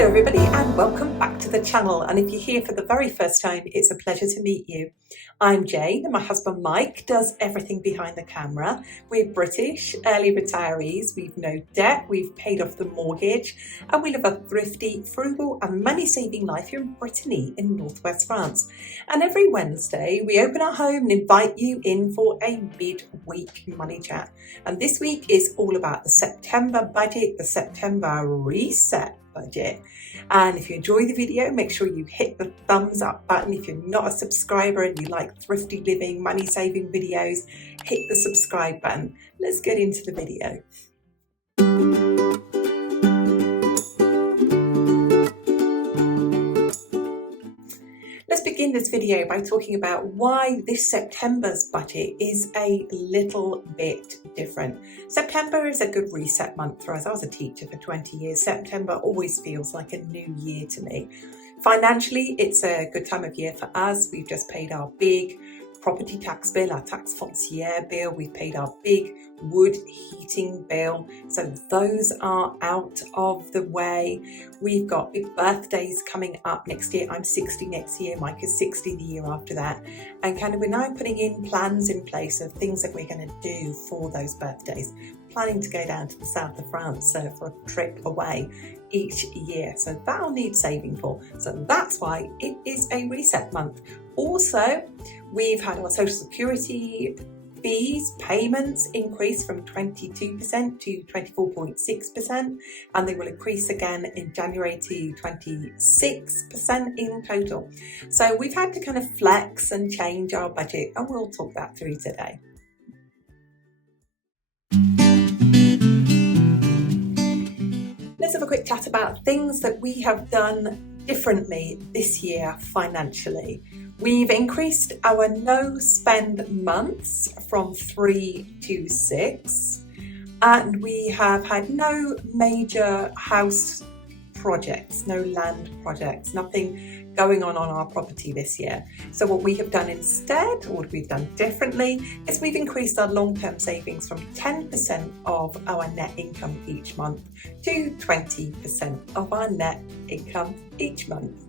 Hello everybody and welcome back to the channel, and if you're here for the very first time, it's a pleasure to meet you. I'm Jane and my husband Mike does everything behind the camera. We're British, early retirees, we've no debt, we've paid off the mortgage, and we live a thrifty, frugal and money-saving life here in Brittany in northwest France. And every Wednesday we open our home and invite you in for a mid-week money chat. And this week is all about the September budget, the September reset budget. And if you enjoy the video, make sure you hit the thumbs up button. If you're not a subscriber and you like thrifty living, money saving videos, hit the subscribe button. Let's get into the video. Let's begin this video by talking about why this September's budget is a little bit different. September is a good reset month for us. I was a teacher for 20 years. September always feels like a new year to me. Financially, it's a good time of year for us. We've just paid our big property tax bill, our tax foncière bill. We've paid our big wood heating bill. So those are out of the way. We've got big birthdays coming up next year. I'm 60 next year. Mike is 60 the year after that. And we're now putting in plans in place of things that we're going to do for those birthdays. Planning to go down to the south of France for a trip away each year. So that'll need saving for. So that's why it is a reset month. Also, we've had our social security fees, payments increase from 22% to 24.6%, and they will increase again in January to 26% in total. So we've had to kind of flex and change our budget, and we'll talk that through today. Let's have a quick chat about things that we have done differently this year financially. We've increased our no spend months from 3 to 6, and we have had no major house projects, no land projects, nothing going on our property this year. So what we have done instead, or what we've done differently, is we've increased our long-term savings from 10% of our net income each month to 20% of our net income each month.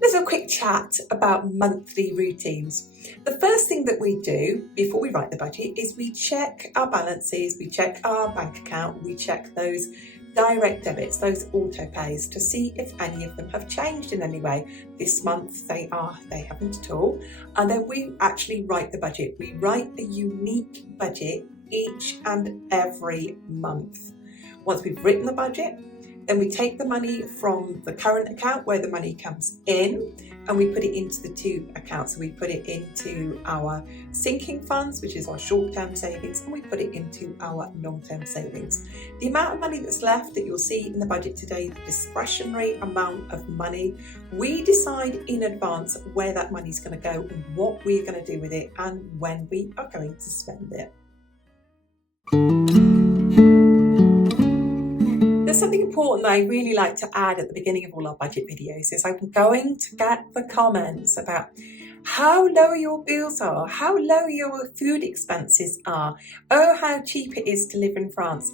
Let's have a quick chat about monthly routines. The first thing that we do before we write the budget is we check our balances, we check our bank account, we check those direct debits, those auto pays, to see if any of them have changed in any way. This month they haven't at all. And then we actually write the budget. We write a unique budget each and every month. Once we've written the budget, then we take the money from the current account where the money comes in, and we put it into the two accounts. So we put it into our sinking funds, which is our short-term savings, and we put it into our long-term savings. The amount of money that's left that you'll see in the budget today, the discretionary amount of money, we decide in advance where that money is going to go and what we're going to do with it and when we are going to spend it. There's something important that I really like to add at the beginning of all our budget videos is I'm going to get the comments about how low your bills are, how low your food expenses are, oh how cheap it is to live in France.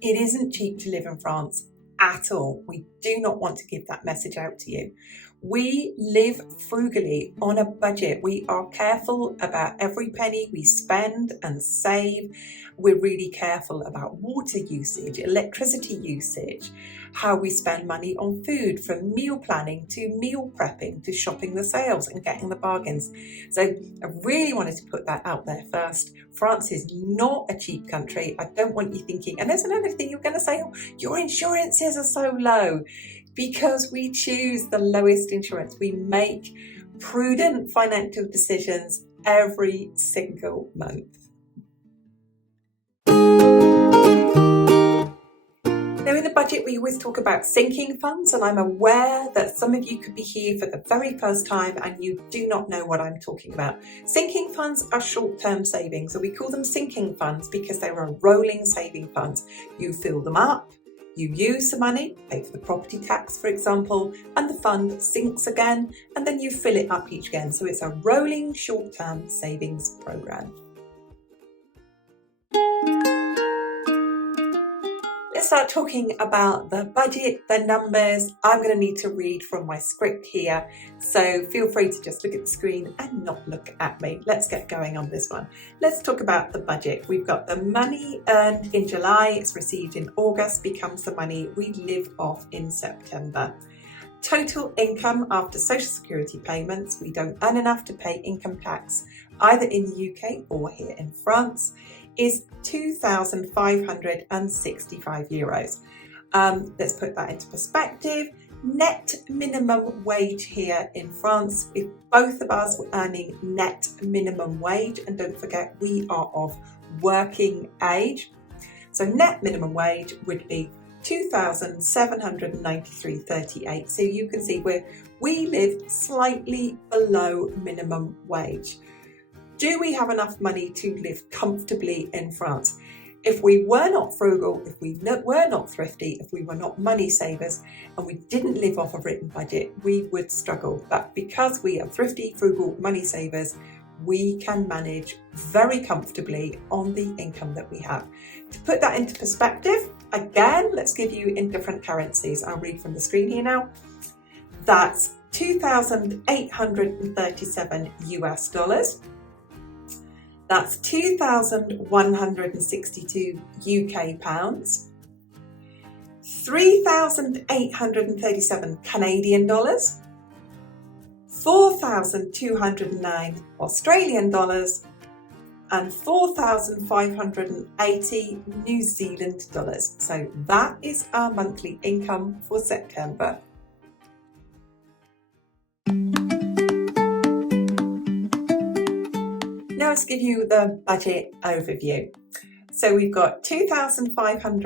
It isn't cheap to live in France at all. We do not want to give that message out to you. We live frugally on a budget. We are careful about every penny we spend and save. We're really careful about water usage, electricity usage, how we spend money on food, from meal planning to meal prepping to shopping the sales and getting the bargains. So I really wanted to put that out there first. France is not a cheap country. I don't want you thinking, and there's another thing you're going to say, oh, your insurances are so low. Because we choose the lowest insurance. We make prudent financial decisions every single month. Now in the budget we always talk about sinking funds, and I'm aware that some of you could be here for the very first time and you do not know what I'm talking about. Sinking funds are short-term savings, so we call them sinking funds because they're a rolling saving funds. You fill them up, you use the money, pay for the property tax, for example, and the fund sinks again, and then you fill it up each again. So it's a rolling short-term savings program. start talking about the budget, the numbers, I'm going to need to read from my script here. So feel free to just look at the screen and not look at me. Let's get going on this one. Let's talk about the budget. We've got the money earned in July, it's received in August, becomes the money we live off in September. Total income after social security payments, we don't earn enough to pay income tax either in the UK or here in France, is €2,565. Let's put that into perspective. Net minimum wage here in France, if both of us were earning net minimum wage, and don't forget we are of working age, so net minimum wage would be €2,793.38. So you can see we live slightly below minimum wage. Do we have enough money to live comfortably in France? If we were not frugal, if we were not thrifty, if we were not money savers, and we didn't live off a written budget, we would struggle. But because we are thrifty, frugal, money savers, we can manage very comfortably on the income that we have. To put that into perspective, again, let's give you in different currencies. I'll read from the screen here now. That's $2,837 US. That's 2,162 UK pounds, 3,837 Canadian dollars, 4,209 Australian dollars, and 4,580 New Zealand dollars. So that is our monthly income for September. Now let's give you the budget overview. So we've got 2,565 and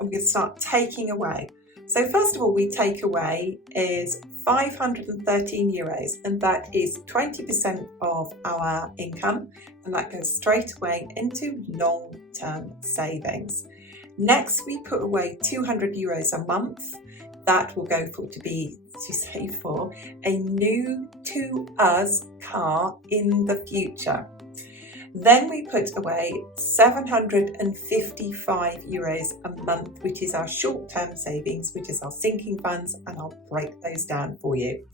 we're going to start taking away. So first of all, we take away is €513, and that is 20% of our income, and that goes straight away into long-term savings. Next, we put away €200 a month. That will go to save for a new to us car in the future. Then we put away €755 a month, which is our short-term savings, which is our sinking funds, and I'll break those down for you.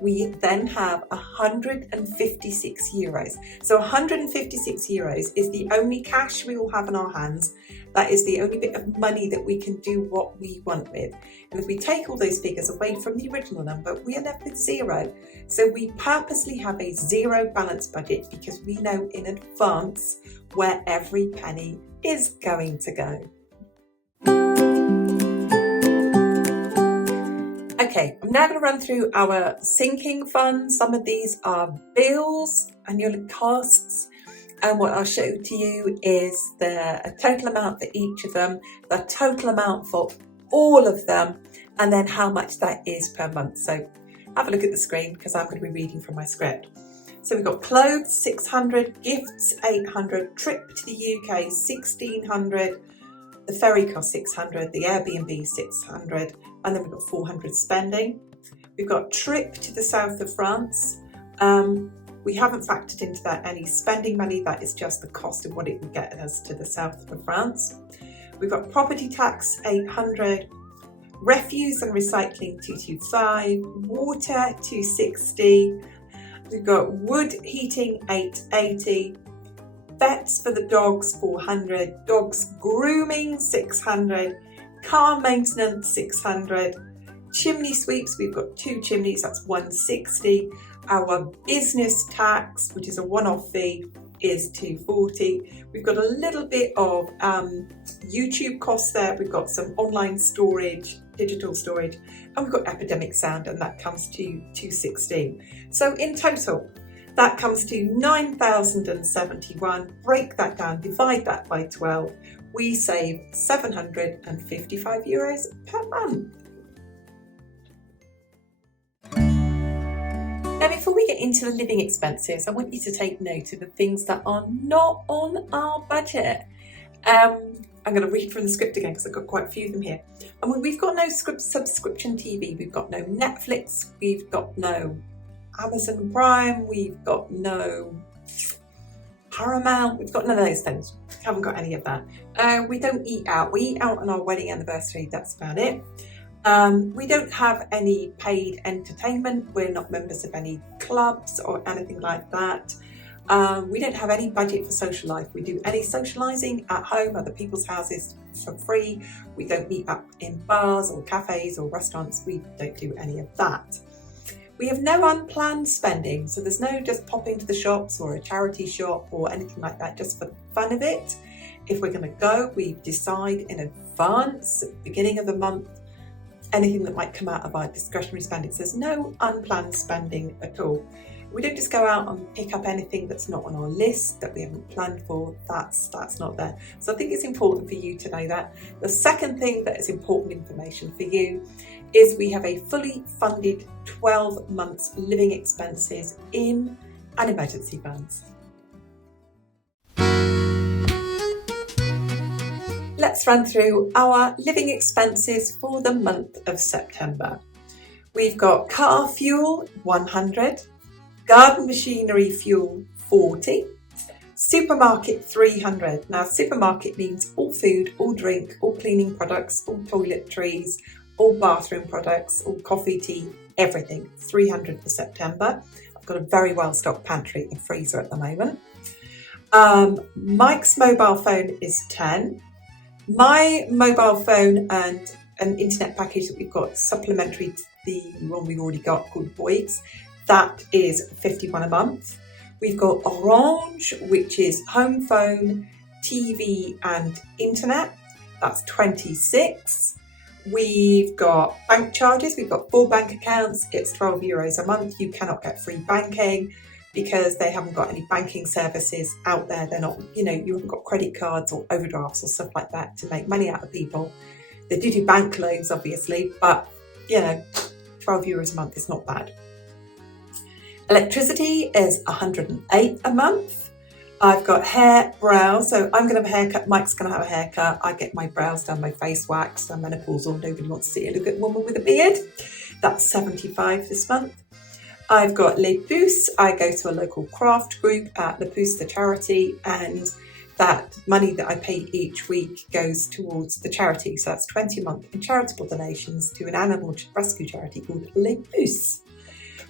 We then have €156. So €156 is the only cash we will have in our hands. That is the only bit of money that we can do what we want with. And if we take all those figures away from the original number, we are left with zero. So we purposely have a zero balance budget because we know in advance where every penny is going to go. Okay, I'm now going to run through our sinking funds. Some of these are bills, annual costs, and what I'll show to you is the total amount for each of them, the total amount for all of them, and then how much that is per month. So have a look at the screen because I'm going to be reading from my script. So we've got clothes, 600, gifts, 800, trip to the UK, 1600, the ferry cost 600, the Airbnb 600, and then we've got 400 spending. We've got trip to the south of France. We haven't factored into that any spending money. That is just the cost of what it would get us to the south of France. We've got property tax 800, refuse and recycling 225, water 260. We've got wood heating 880, vets for the dogs 400, dogs grooming 600, car maintenance 600, chimney sweeps, we've got 2 chimneys, that's 160. Our business tax, which is a one-off fee, is 240. We've got a little bit of YouTube costs there. We've got some online storage, digital storage, and we've got epidemic sound, and that comes to 216. So in total, that comes to 9,071. Break that down, divide that by 12. We save €755 per month. Now, before we get into the living expenses, I want you to take note of the things that are not on our budget. I'm going to read from the script again because I've got quite a few of them here. And we've got no subscription TV, we've got no Netflix, we've got no Amazon Prime, we've got no Paramount. We've got none of those things. We haven't got any of that. We don't eat out. We eat out on our wedding anniversary. That's about it. We don't have any paid entertainment. We're not members of any clubs or anything like that. We don't have any budget for social life. We do any socialising at home, other people's houses for free. We don't meet up in bars or cafes or restaurants. We don't do any of that. We have no unplanned spending. So there's no just popping to the shops or a charity shop or anything like that just for the fun of it. If we're going to go, we decide in advance at the beginning of the month anything that might come out of our discretionary spending. So there's no unplanned spending at all. We don't just go out and pick up anything that's not on our list that we haven't planned for. That's not there. So I think it's important for you to know that. The second thing that is important information for you is we have a fully funded 12 months living expenses in an emergency funds. Let's run through our living expenses for the month of September. We've got car fuel, 100, garden machinery fuel, 40, supermarket, 300. Now, supermarket means all food, all drink, all cleaning products, all toiletries, all bathroom products, all coffee, tea, everything, 300 for September. I've got a very well-stocked pantry and freezer at the moment. Mike's mobile phone is 10. My mobile phone and an internet package that we've got supplementary to the one we've already got called Boyd's, that is 51 a month. We've got Orange, which is home phone, TV and internet, that's 26. We've got bank charges, we've got 4 bank accounts, it's €12 a month. You cannot get free banking because they haven't got any banking services out there. They're not, you haven't got credit cards or overdrafts or stuff like that to make money out of people. They do bank loans, obviously, but, €12 a month is not bad. Electricity is 108 a month. I've got hair, brows, so I'm going to have a haircut, Mike's going to have a haircut. I get my brows done, my face waxed, I'm menopausal, nobody wants to see a look at a woman with a beard. That's 75 this month. I've got Les Pouces. I go to a local craft group at Les Pouces, the charity, and that money that I pay each week goes towards the charity. So that's 20 a month in charitable donations to an animal rescue charity called Les Pouces.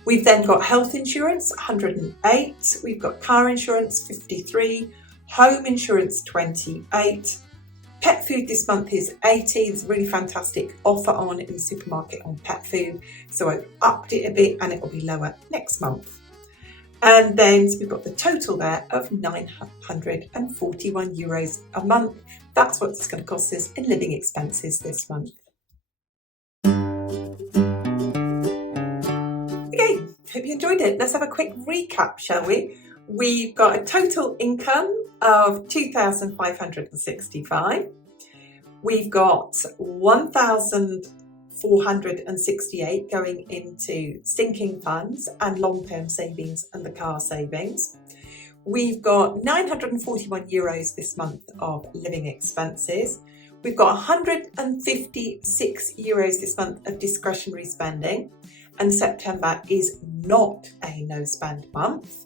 We've then got health insurance, 108. We've got car insurance, 53. Home insurance, 28. Pet food this month is 80. There's a really fantastic offer on in the supermarket on pet food. So I've upped it a bit and it will be lower next month. And then so we've got the total there of €941 a month. That's what it's going to cost us in living expenses this month. Okay, hope you enjoyed it. Let's have a quick recap, shall we? We've got a total income of $2,565. We've got $1,468 going into sinking funds and long-term savings and the car savings. We've got €941 this month of living expenses. We've got €156 this month of discretionary spending, and September is not a no-spend month.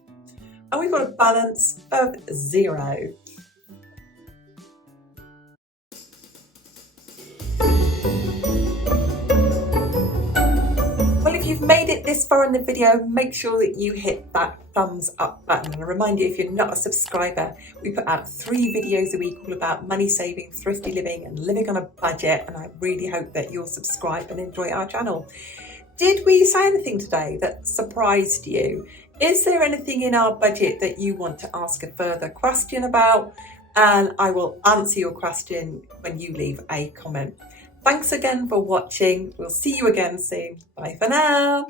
And we've got a balance of 0. Well, if you've made it this far in the video, make sure that you hit that thumbs up button. And a reminder, if you're not a subscriber, we put out 3 videos a week all about money saving, thrifty living and living on a budget. And I really hope that you'll subscribe and enjoy our channel. Did we say anything today that surprised you? Is there anything in our budget that you want to ask a further question about? And I will answer your question when you leave a comment. Thanks again for watching. We'll see you again soon. Bye for now.